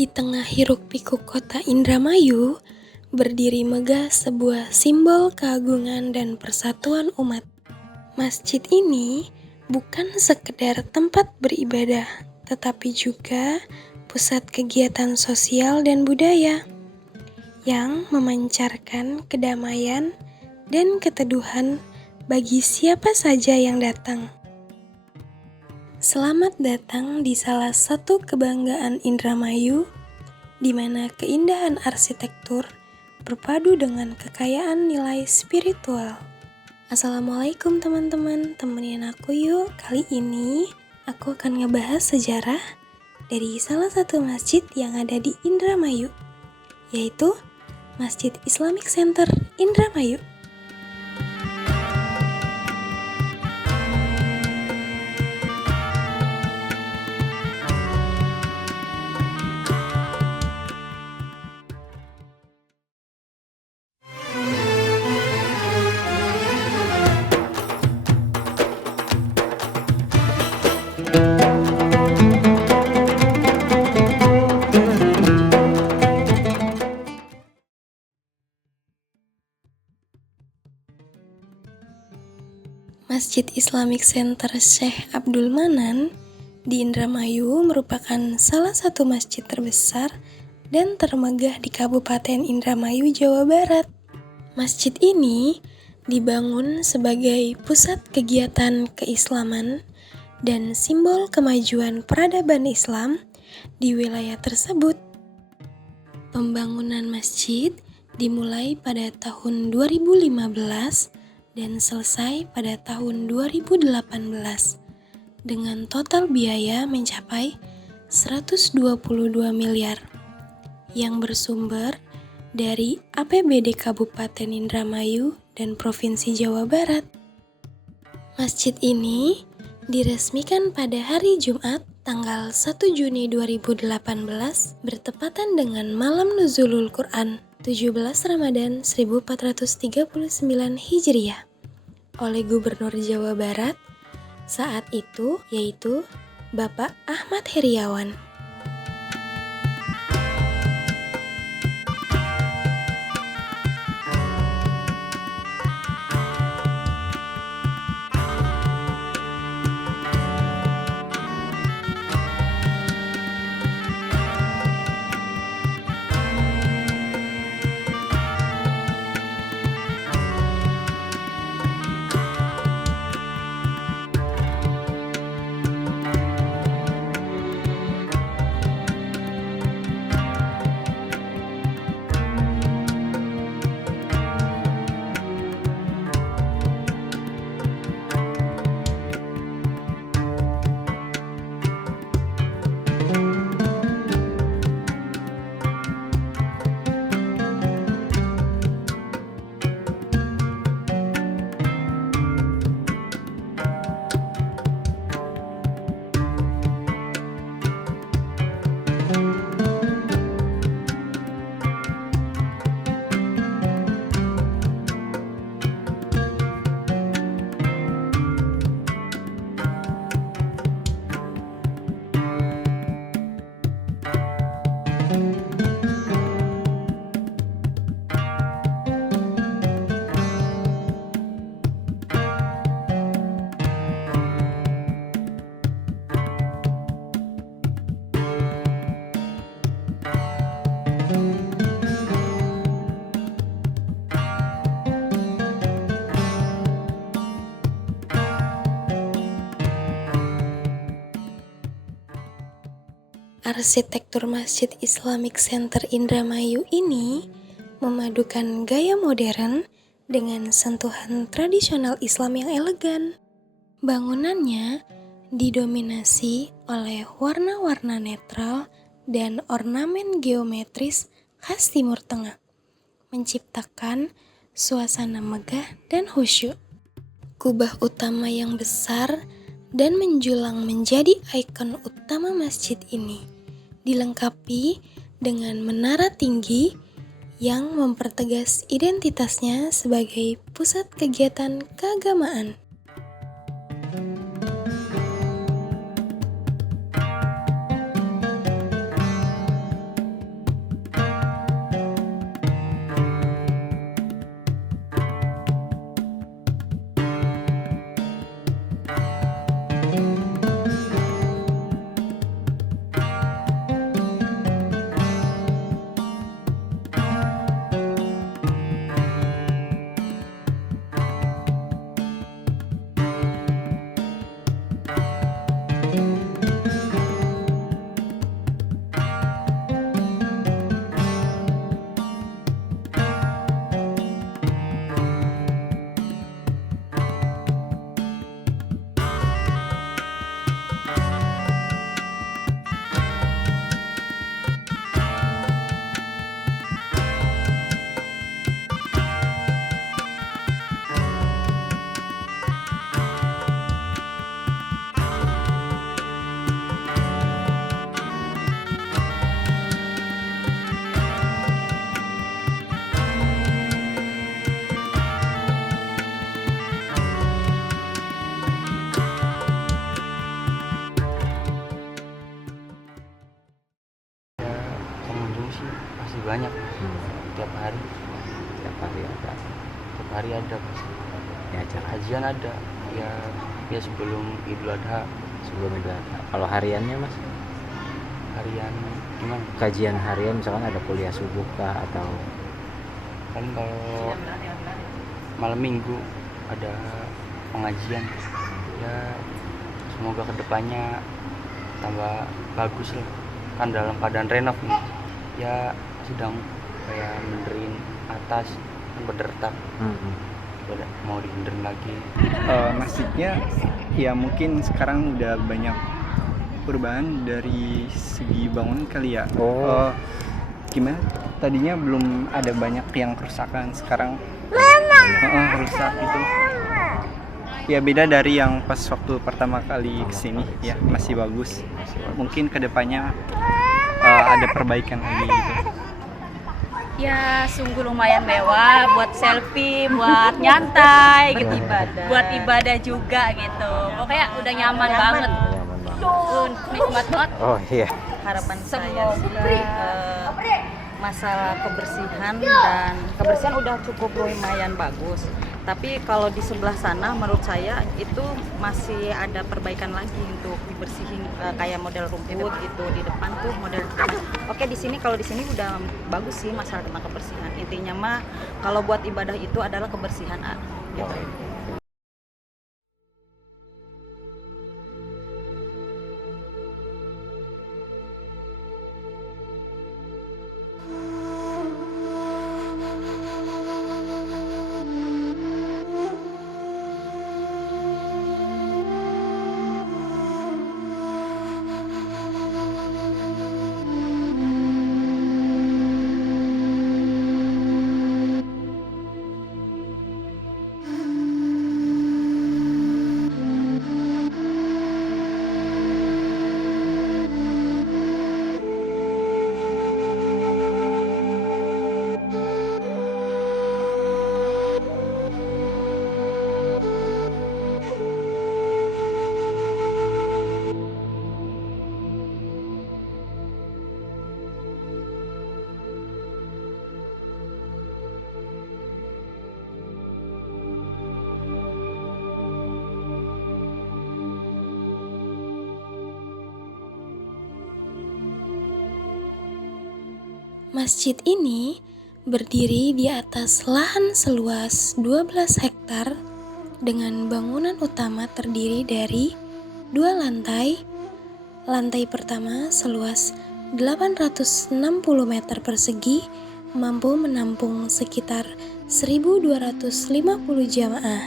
Di tengah hiruk-pikuk kota Indramayu, berdiri megah sebuah simbol keagungan dan persatuan umat. Masjid ini bukan sekedar tempat beribadah, tetapi juga pusat kegiatan sosial dan budaya yang memancarkan kedamaian dan keteduhan bagi siapa saja yang datang. Selamat datang di salah satu kebanggaan Indramayu, di mana keindahan arsitektur berpadu dengan kekayaan nilai spiritual. Assalamualaikum teman-teman, temenin aku yuk. Kali ini aku akan ngebahas sejarah dari salah satu masjid yang ada di Indramayu, yaitu Masjid Islamic Center Indramayu. Masjid Islamic Center Syekh Abdul Manan di Indramayu merupakan salah satu masjid terbesar dan termegah di Kabupaten Indramayu, Jawa Barat. Masjid ini dibangun sebagai pusat kegiatan keislaman dan simbol kemajuan peradaban Islam di wilayah tersebut. Pembangunan masjid dimulai pada tahun 2015 dan selesai pada tahun 2018 dengan total biaya mencapai 122 miliar yang bersumber dari APBD Kabupaten Indramayu dan Provinsi Jawa Barat. Masjid ini diresmikan pada hari Jumat tanggal 1 Juni 2018 bertepatan dengan Malam Nuzulul Quran 17 Ramadan 1439 Hijriah oleh Gubernur Jawa Barat saat itu, yaitu Bapak Ahmad Heriawan. Arsitektur Masjid Islamic Center Indramayu ini memadukan gaya modern dengan sentuhan tradisional Islam yang elegan. Bangunannya didominasi oleh warna-warna netral dan ornamen geometris khas Timur Tengah, menciptakan suasana megah dan khusyuk. Kubah utama yang besar dan menjulang menjadi ikon utama masjid ini dilengkapi dengan menara tinggi yang mempertegas identitasnya sebagai pusat kegiatan keagamaan. banyak tiap hari ada Mas. ya acara Kajian ada ya sebelum Idul Adha. sebelum Idul Adha. Kalau hariannya Mas, Harian gimana? kajian harian misalkan ada kuliah subuh kah atau Kan kalau malam minggu ada pengajian, ya semoga kedepannya tambah bagus lah, kan dalam keadaan renov ini ya, sedang kayak benerin atas kan berdetak, mau dibenerin lagi. Masjidnya ya mungkin sekarang udah banyak perubahan dari segi bangunan kali ya. Gimana? Tadinya belum ada banyak yang kerusakan, sekarang rusak gitu. Ya beda dari yang pas waktu pertama kali kesini, ya masih bagus. Mungkin kedepannya ada perbaikan lagi gitu. Ya sungguh lumayan mewah buat selfie, buat nyantai gitu, buat ibadah juga gitu. Pokoknya udah nyaman banget. Nikmat banget. oh iya Harapan saya masalah kebersihan, dan kebersihan udah cukup lumayan bagus. Tapi kalau di sebelah sana menurut saya itu masih ada perbaikan lagi untuk dibersihin, kayak model rumput gitu di depan tuh model. Oke, di sini kalau di sini udah bagus sih masalah tentang kebersihan. Intinya mah kalau buat ibadah itu adalah kebersihan gitu. Masjid ini berdiri di atas lahan seluas 12 hektar dengan bangunan utama terdiri dari 2 lantai. Lantai pertama seluas 860 meter persegi mampu menampung sekitar 1.250 jamaah.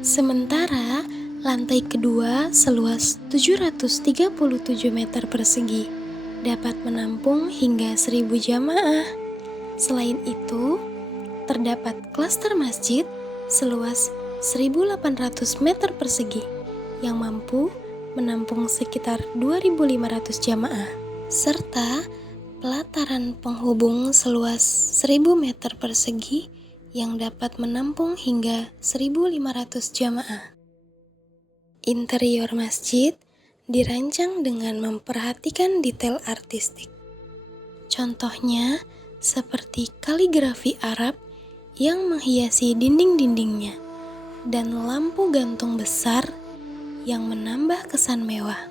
Sementara lantai kedua seluas 737 meter persegi dapat menampung hingga 1.000 jamaah. Selain itu, terdapat klaster masjid seluas 1.800 meter persegi yang mampu menampung sekitar 2.500 jamaah, serta pelataran penghubung seluas 1.000 meter persegi yang dapat menampung hingga 1.500 jamaah. Interior masjid dirancang dengan memperhatikan detail artistik. Contohnya seperti kaligrafi Arab yang menghiasi dinding-dindingnya dan lampu gantung besar yang menambah kesan mewah.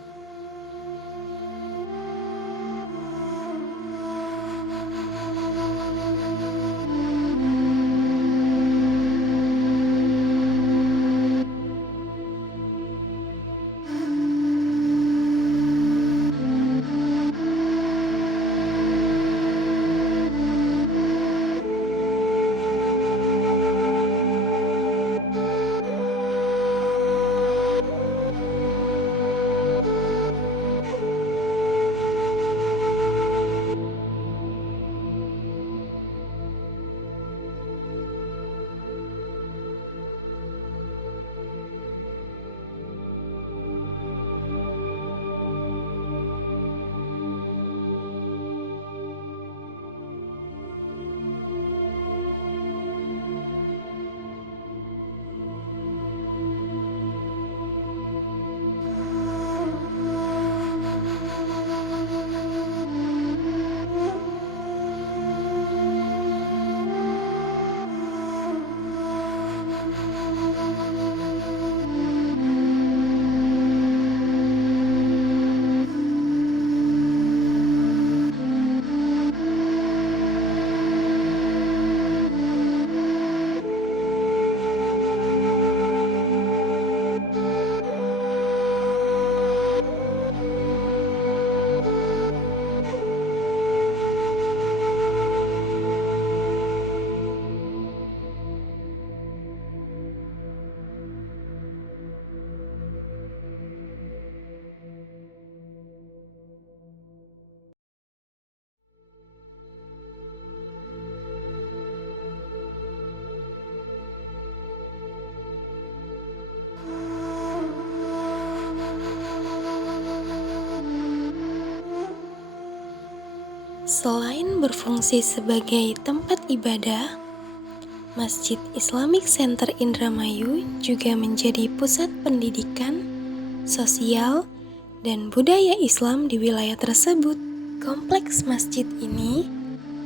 Selain berfungsi sebagai tempat ibadah, Masjid Islamic Center Indramayu juga menjadi pusat pendidikan, sosial, dan budaya Islam di wilayah tersebut. Kompleks masjid ini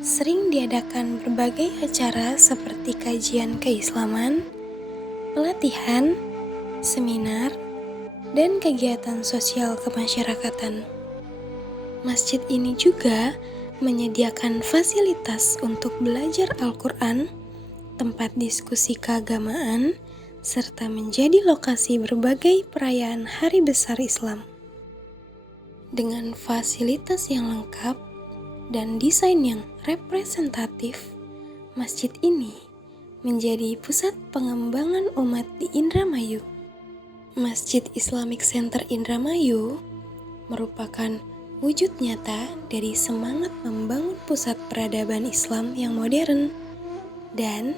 sering diadakan berbagai acara seperti kajian keislaman, pelatihan, seminar, dan kegiatan sosial kemasyarakatan. Masjid ini juga menyediakan fasilitas untuk belajar Al-Quran, tempat diskusi keagamaan, serta menjadi lokasi berbagai perayaan hari besar Islam. Dengan fasilitas yang lengkap dan desain yang representatif, masjid ini menjadi pusat pengembangan umat di Indramayu. Masjid Islamic Center Indramayu merupakan wujud nyata dari semangat membangun pusat peradaban Islam yang modern dan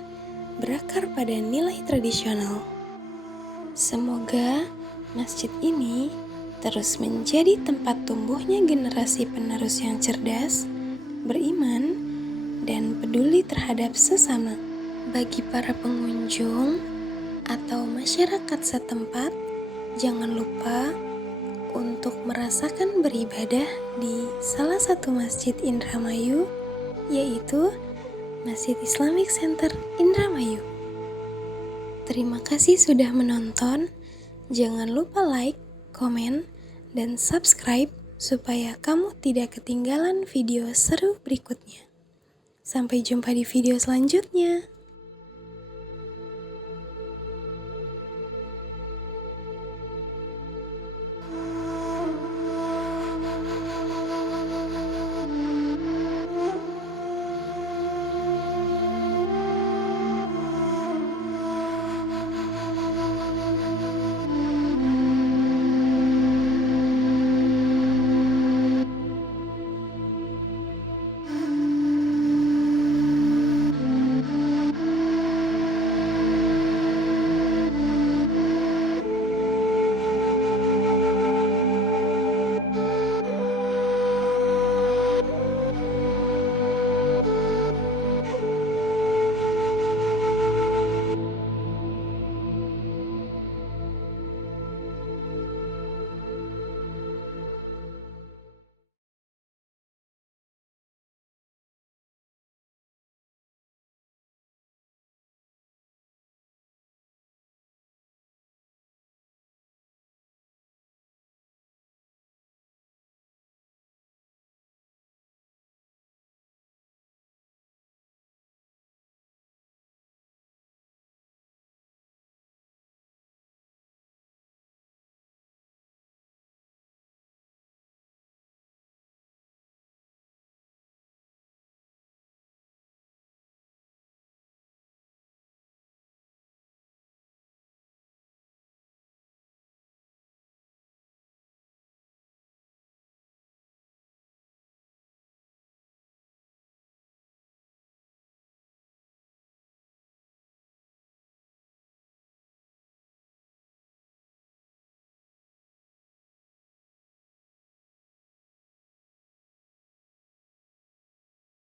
berakar pada nilai tradisional. Semoga masjid ini terus menjadi tempat tumbuhnya generasi penerus yang cerdas, beriman, dan peduli terhadap sesama. Bagi para pengunjung atau masyarakat setempat, jangan lupa untuk merasakan beribadah di salah satu masjid Indramayu, yaitu Masjid Islamic Center Indramayu. Terima kasih sudah menonton. Jangan lupa like, komen, dan subscribe supaya kamu tidak ketinggalan video seru berikutnya. Sampai jumpa di video selanjutnya.